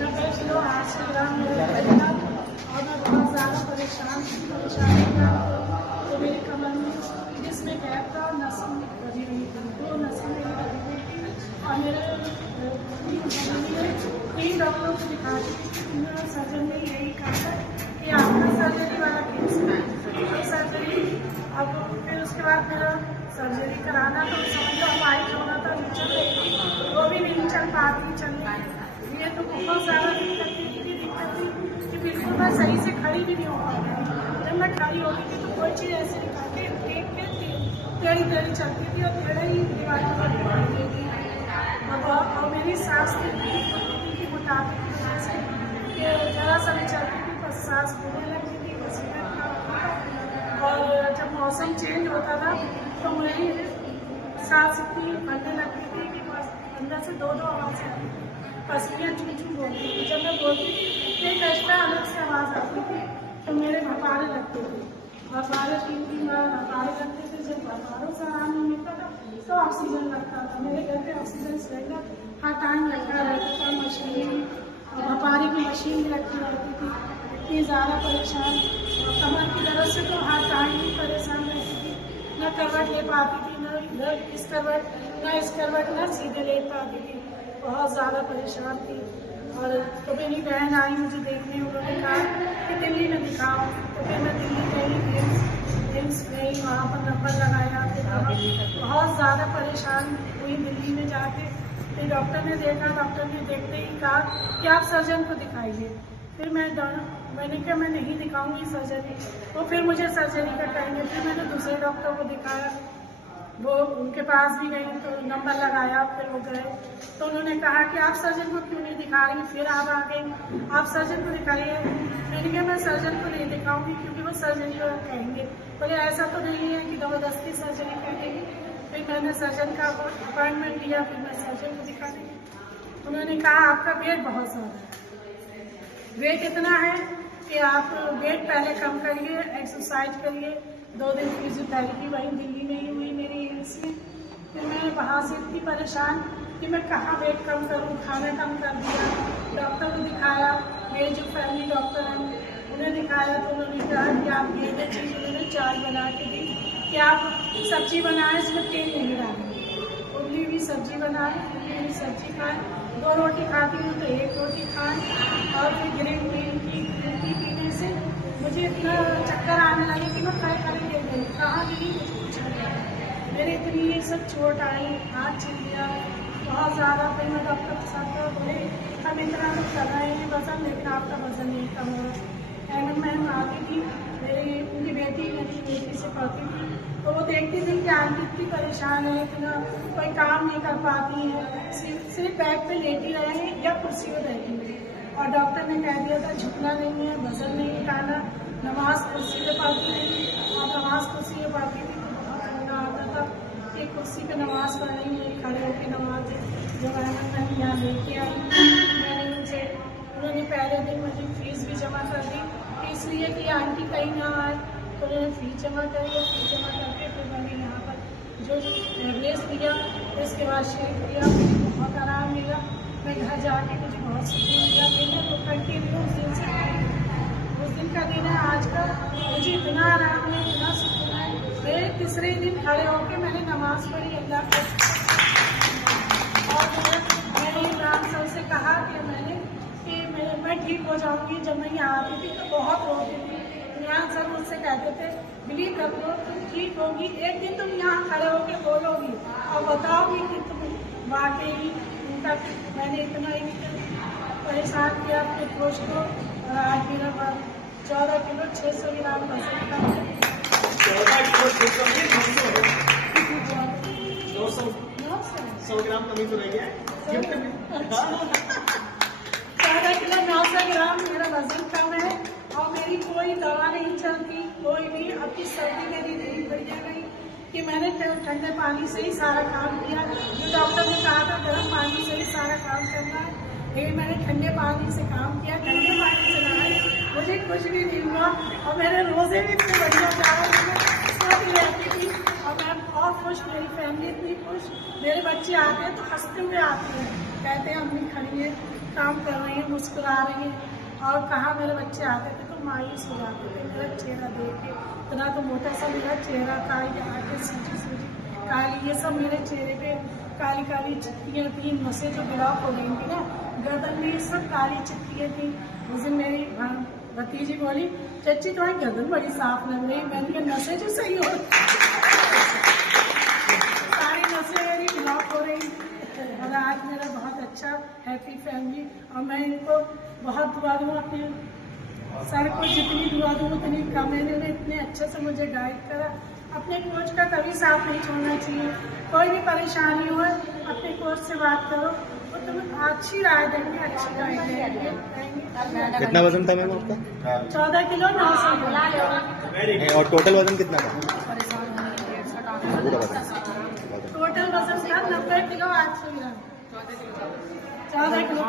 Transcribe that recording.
90 kilo 800 ग्राम मेरा वजन था और मैं बहुत ज़्यादा परेशानी था। तो मेरी कमर में जिसमें गैप था और नस लगी हुई थी, 2 नसें मेरी लगी हुई थी और मेरे 3 डॉक्टरों को दिखा चुकी थी। सर्जन ने यही कहा था कि आपका सर्जरी वाला केस है, सर्जरी। अब फिर उसके बाद मेरा सर्जरी कराना तो समझ लो हमारी होना था नीचे, वो भी नहीं चल पाती, चलने ये तो बहुत ज़्यादा दिक्कत थी कि बिल्कुल मैं सही से खड़ी भी नहीं हो पा रही। जब मैं खड़ी होती थी तो कोई चीज़ ऐसे निकाल के टेढ़ी टेढ़ी चलती थी और टेढ़े ही दीवार पर पड़ती थी। और मेरी सांस की मोटापे की वजह से जरा सा भी चलती थी बस सांस फूलने लगती थी, पसीना निकलता था। और जब मौसम चेंज होता था तो मेरी सांस इतनी भरने लगती थी कि बस अंदर से 2 आवाज़ें आती थी, पसलियाँ चूँ चूँ बोलती थी। जब मैं बोलती थी एक एक्स्ट्रा अलग से आवाज़ आती थी तो मेरे भपारे लगते थे, भपारे 3 बार भपारे लगते थे। जब भपारों से आराम नहीं मिलता था तो ऑक्सीजन लगता था। मेरे घर पे ऑक्सीजन सिलेंडर हर टाइम लगा रहता था, मशीन भपारे की मशीन भी रखी रहती थी। इतनी ज़्यादा परेशान, कमर की तरफ से तो हर टाइम ही परेशान रहती थी, न करवट ले पाती थी, न इस करवट न सीधे ले पाती थी, बहुत ज़्यादा परेशान थी। और तो मेरी बहन आई मुझे देखने, उन्होंने कहा कि दिल्ली में दिखाओ। तो फिर मैं दिल्ली गई, एम्स गई, वहाँ पर नंबर लगाया। फिर बहुत ज़्यादा परेशान हुई दिल्ली में जाके। फिर डॉक्टर ने देखा, डॉक्टर ने देखते ही कहा कि आप सर्जन को दिखाइए। फिर मैंने कहा मैं नहीं दिखाऊंगी सर्जरी, तो फिर मुझे सर्जरी का कहेंगे। फिर मैंने दूसरे डॉक्टर को दिखाया, वो उनके पास भी गई तो नंबर लगाया। फिर वो गए तो उन्होंने कहा कि आप सर्जन को क्यों नहीं दिखा रही। फिर आप आ गई, आप सर्जन को दिखाइए। मैंने कहा मैं सर्जन को नहीं दिखाऊंगी क्योंकि वो सर्जरी कहेंगे। बोले ऐसा तो नहीं है कि ज़बरदस्ती सर्जरी करेंगे। फिर मैंने सर्जन का अपॉइंटमेंट लिया, फिर मैं सर्जन को दिखा दी। उन्होंने कहा आपका वेट बहुत ज़्यादा है, वेट इतना है कि आप वेट पहले कम करिए, एक्सरसाइज करिए। 2 दिन फिजियोथेरेपी वहीं दिल्ली में ही हुई मेरी एम्स में। फिर मैं वहाँ से इतनी परेशान कि मैं कहाँ वेट कम करूँ, खाना कम कर दिया। डॉक्टर को दिखाया, मेरे जो फैमिली डॉक्टर हैं उन्हें दिखाया तो उन्होंने कहा कि आप ये चीज़, उन्होंने चाय बना के दी कि आप सब्जी बनाएं इसमें तेल नहीं डालें, उबली हुई सब्जी बनाएं, उबली हुई सब्जी खाएँ। 2 रोटी खाती हूँ तो 1 रोटी खाएँ। और फिर ग्रीन टी पीने से मुझे इतना चक्कर आने लगे कि मैं खड़े गिर गई, कहाँ गिरी मुझे कुछ नहीं पता। मेरे इतनी ये सब चोट आई, हाथ छिल गया बहुत ज़्यादा। फिर मैं डॉक्टर के साथ बोले हम इतना तो कर रहे हैं वजन, लेकिन आपका वजन नहीं कम हो रहा। एनम मैम आती थी, उनकी बेटी से पढ़ती थी, तो वो देखती थी कि आंटी इतनी परेशान है, इतना कोई काम नहीं कर पाती है, सिर्फ बैग पे लेटी रहे या कुर्सी पर बैठी हुई। और डॉक्टर ने कह दिया था झुकना नहीं है, वजन नहीं उठाना, नमाज कुर्सी पे पढ़ती थी। और नमाज कुर्सी पे पढ़ती थी तो बहुत रोना आता था कि कुर्सी पे नमाज पढ़ रही है, खड़े होकर नमाज है। जो मैंने यहाँ लेके आई, मैंने उन्होंने पहले दिन मुझे फीस भी जमा कर दी, इसलिए कि आंटी कहीं ना आए। तो उन्होंने फीस जमा करी और फीस जमा करके फिर मैंने यहाँ पर जो रेस्ट लिया, इसके बाद शेक लिया, बहुत आराम मिला। मैं घर जाके मुझे बहुत सुकून मिला। मैंने तो कंटिन्यू उस दिन से उस दिन का दिन है आज का, मुझे इतना आराम है, इतना सुकून है। मेरे तीसरे दिन खड़े होकर मैंने नमाज पढ़ी अल्लाह को, और मैंने इमरान सर से कहा कि मैं ठीक हो जाऊंगी। जब मैं यहाँ आती थी तो बहुत रोती थी। इमरान सर मुझसे कहते थे बिलीव कर लो तुम ठीक होगी, एक दिन तुम यहाँ खड़े होकर बोलोगी और बताओगी कि तुम वाकई उनका मैंने इतना ही परेशान किया अपने कोच को। और आज मेरा 14 किलो 600 ग्राम वजन था। 100 ग्राम कमी तो रही है। 14 किलो 900 ग्राम मेरा वजन कम है और मेरी कोई दवा नहीं चलती, कोई भी। अभी सर्दी मेरी नहीं बढ़िया गई कि मैंने ठंडे पानी से ही सारा काम किया। जो डॉक्टर ने कहा था गर्म पानी से ही सारा काम करना है, लेकिन मैंने ठंडे पानी से काम किया, ठंडे पानी से नहाई, मुझे कुछ भी नहीं हुआ। और मेरे रोजे भी इतने बढ़िया जा रहे हैं, सोती रहती थी और मैं बहुत खुश, मेरी फैमिली इतनी खुश। मेरे बच्चे आते हैं तो हंसते हुए आते हैं, कहते हैं अम्मी खड़ी है, काम कर रही हैं, मुस्कुरा रही हैं। और कहाँ मेरे बच्चे आते थे तो मायूस हो जाते थे मेरा चेहरा देख के, इतना तो मोटा सा मेरा चेहरा था, यहाँ पे सूजी सूजी काली, ये सब मेरे चेहरे पे काली काली चिट्टियाँ थी, नसें जो ब्लॉक हो गई थी ना गर्दन में, ये सब काली चिट्टियाँ थी। उस दिन मेरी भतीजी बोली, चच्ची तुम्हारी गर्दन बड़ी साफ लग रही। मैंने कहा नसें जो सही हो, सारी नसें मेरी ब्लॉक हो रही। और आज मेरा बहुत अच्छा हैप्पी फैमिली, और मैं इनको बहुत दुआ दूँ, अपने सर को जितनी दुआ दूँ उतनी कम है। इन्होंने इतने अच्छे से मुझे गाइड करा। अपने कोच का कभी साथ नहीं छोड़ना चाहिए। कोई भी परेशानी हो अपने कोच से बात करो, वो तुम्हें अच्छी राय देंगे, अच्छी गाइड देंगे। कितना वजन था मैम आपका? 14 किलो 900 ग्राम। और टोटल वजन कितना था? टोटल वजन था 90 किलो 800 ग्राम। 14 किलो।